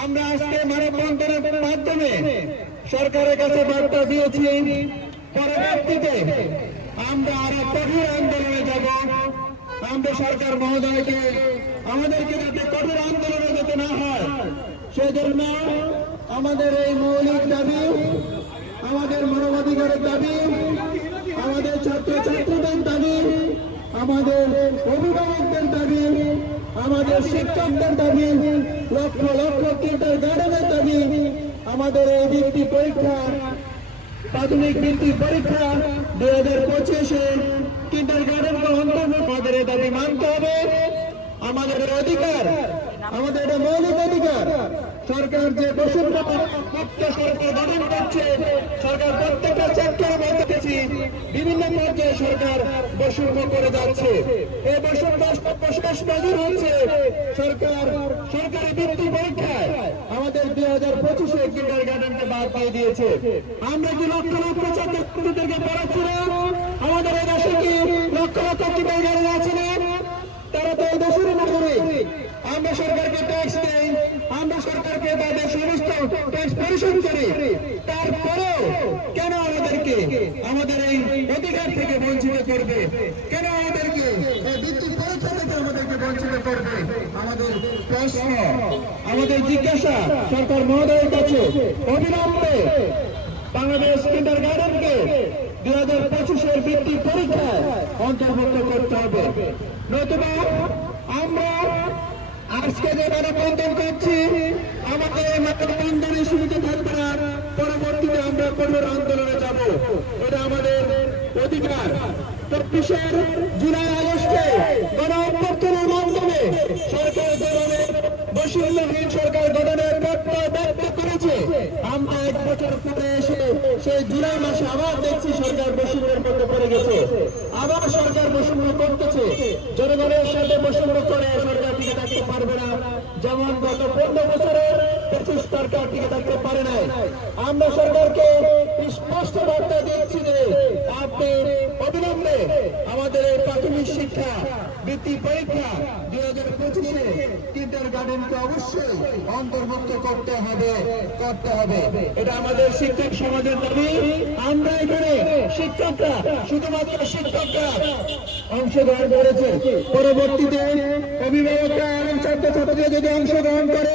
আমরা আজকে মানববন্ধনের মাধ্যমে সরকারের কাছে বার্তা দিয়েছি, পরবর্তীতে আমরা আরও কঠোর আন্দোলনে যাব। আমরা সরকার মহোদয়কে, আমাদেরকে যাতে কঠোর আন্দোলনে যেতে না হয়, সেজন্য আমাদের এই মৌলিক দাবি, আমাদের মানবাধিকারের দাবি, আমাদের ছাত্র ছাত্রীদের দাবি, আমাদের অভিভাবকদের দাবি আমাদের শিক্ষকদের দাবি, লক্ষ লক্ষ কিন্টার গার্ডেনের দাবি, আমাদের এই বৃত্তি পরীক্ষা, প্রাথমিক বৃত্তি পরীক্ষা দুই হাজার পঁচিশে কিন্টার গার্ডেন আমাদের এই দাবি মানতে হবে। আমাদের অধিকার, আমাদের এটা মৌলিক অধিকার। সরকার যে বসুন্ধ গঠন করছে, সরকার প্রত্যেকটা বিভিন্ন পর্যায়ে সরকার বৈষম্য করে যাচ্ছে। এই নজর হচ্ছে সরকার, সরকারি বৃত্তি পরীক্ষায় আমাদের দুই হাজার পঁচিশে কিন্ডার গার্ডেনকে বাদ দিয়ে দিয়েছে। আমরা কি লক্ষ লক্ষ ছাত্রছাত্রীদেরকে পড়াচ্ছি না আমাদের এই দেশে কি লক্ষ লক্ষ কিন্ডার গার্ডেন আছে না? তারা তো আমরা সরকারকে ট্যাক্স দেই আমরা সরকারকে তাদের সমস্ত ট্যাক্স পরিশোধ করি, তারপরেও কেন আমাদেরকে, আমাদের এই অধিকার থেকে বঞ্চিত করবে? কেন আমাদেরকে বৃত্তি পরীক্ষা আমাদেরকে বঞ্চিত করবে? আমাদের প্রশ্ন, আমাদের জিজ্ঞাসা, সরকার মহোদয়ের কাছে অবিলম্বে বাংলাদেশ কিন্ডার গার্ডেনকে দুই হাজার পঁচিশের বৃত্তি পরীক্ষায় অন্তর্ভুক্ত করতে হবে। নতুবা আমরা আজকে যে মানববন্ধন করছি আমাদের এই মানববন্ধনে সীমিত থাকবে না। পরবর্তীতে আমরা কঠোর আন্দোলনে যাব। এটা আমাদের অধিকার। চব্বিশের জুলাই আগস্টে গণ অভ্যর্থনের মাধ্যমে সরকার বৈষম্যহীন সরকার গঠনের ব্যক্ত করেছে। আমরা এক বছর পরে এসে সেই জুলাই মাসে আবার দেখছি সরকার বৈষম্যের মধ্যে পড়ে গেছে। আবার সরকার বৈষম্য করতেছে। জনগণের সাথে বৈষম্য করে সরকার থাকতে পারবে না। যেমন গত পনেরো বছরে ব্রিটিশ সরকার টিকে থাকতে পারে নাই। আমরা সরকারকে স্পষ্ট বার্তা দিচ্ছি যে আপনি অবিলম্বে আমাদের এই প্রাথমিক শিক্ষা, বৃত্তি পরীক্ষা দুই হাজার পঁচিশে কিন্ডার গার্ডেনকে অবশ্যই অন্তর্ভুক্ত করতে হবে করতে হবে। এটা আমাদের শিক্ষক সমাজের দাবি। আমরা এখানে শিক্ষকরা, শুধুমাত্র শিক্ষকরা অংশগ্রহণ করেছে। পরবর্তীতে অভিভাবকরা এবং ছাত্রছাত্রীরা যদি অংশগ্রহণ করে,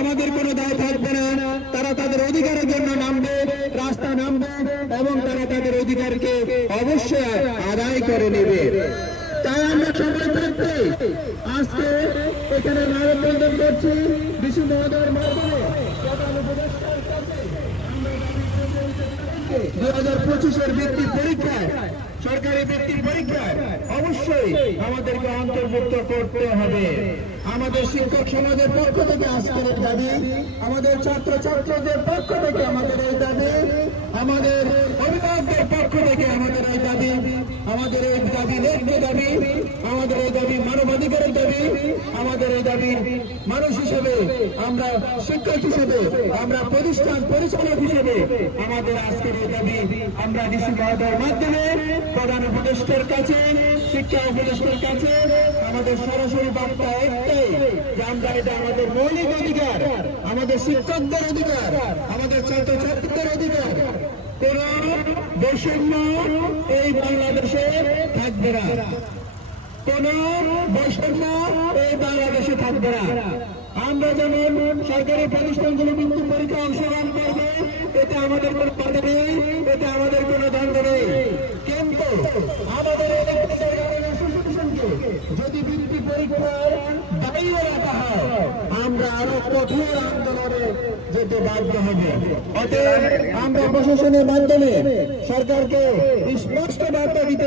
আমাদের কোনো দায় থাকবে না। তারা তাদের অধিকারের জন্য নামবে, রাস্তা নামবে এবং তারা তাদের অধিকারকে অবশ্যই আদায় করে নেবে। তাই আমরা সবাই থাকতে আজকে এখানে মানববন্ধন করছি বিশু মহোদয়ের মাধ্যমে প্রধান উপদেষ্টার কাছে দুই হাজার পঁচিশের বৃত্তি পরীক্ষায়, সরকারি বৃত্তির পরীক্ষায় অবশ্যই আমাদেরকে অন্তর্ভুক্ত করতে হবে। আমাদের শিক্ষক সমাজের পক্ষ থেকে আজকের দাবি, আমাদের ছাত্র ছাত্রদের পক্ষ থেকে আমাদের এই দাবি, আমাদের অভিভাবকদের পক্ষ থেকে আমাদের এই দাবি, আমাদের এই দাবি ন্যায্য দাবি, আমাদের এই দাবি মানবাধিকারের দাবি, আমাদের এই দাবি মানুষ হিসেবে, আমরা শিক্ষক হিসেবে, আমরা প্রতিষ্ঠান পরিচালক হিসেবে আমাদের আজকের এই দাবি আমরা ডিসি মহোদয়ের মাধ্যমে প্রধান উপদেষ্টার কাছে, শিক্ষা উপদেষ্টার কাছে আমাদের সরাসরি বার্তা একটাই যে আমরা এটা আমাদের মৌলিক অধিকার, আমাদের শিক্ষকদের অধিকার, আমাদের ছাত্রছাত্রীদের অধিকার কোন বৈষম্য এই বাংলাদেশে থাকবে না। কোন বৈষম্য এই বাংলাদেশে থাকবে না। আমরা যেমন সরকারি প্রতিষ্ঠানগুলো বৃত্তি পরীক্ষা অংশগ্রহণ করবে। এতে আমাদের কোনো বাধা নেই এতে আমাদের কোনো দ্বন্দ্ব নেই। কিন্তু আমাদের যদি বৃত্তি পরীক্ষার দায়ীও রাখা হয়, আমরা আরও কঠোর আন্দোলনে যেতে বাধ্য হবে। অতএব আমরা প্রশাসনের মাধ্যমে সরকারকে স্পষ্ট বার্তা দিতে